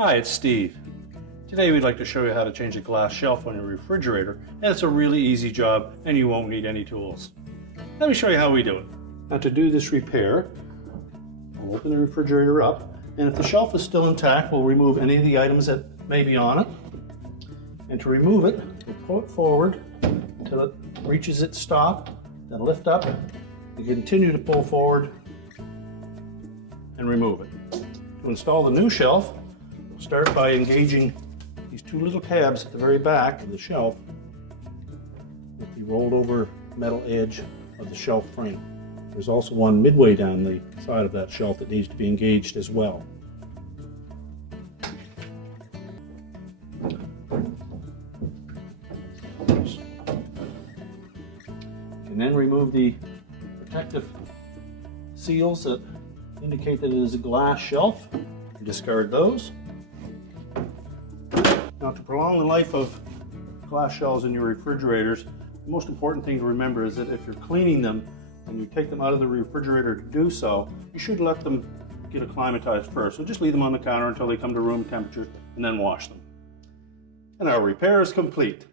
Hi, it's Steve. Today we'd like to show you how to change a glass shelf on your refrigerator, and it's a really easy job and you won't need any tools. Let me show you how we do it. Now to do this repair, we'll open the refrigerator up, and if the shelf is still intact, we'll remove any of the items that may be on it. And to remove it, we'll pull it forward until it reaches its stop, then lift up, and continue to pull forward and remove it. To install the new shelf, we'll start by engaging these two little tabs at the very back of the shelf with the rolled over metal edge of the shelf frame. There's also one midway down the side of that shelf that needs to be engaged as well. And then remove the protective seals that indicate that it is a glass shelf. You discard those. Now, to prolong the life of glass shelves in your refrigerators, the most important thing to remember is that if you're cleaning them and you take them out of the refrigerator to do so, you should let them get acclimatized first. So just leave them on the counter until they come to room temperature and then wash them. And our repair is complete.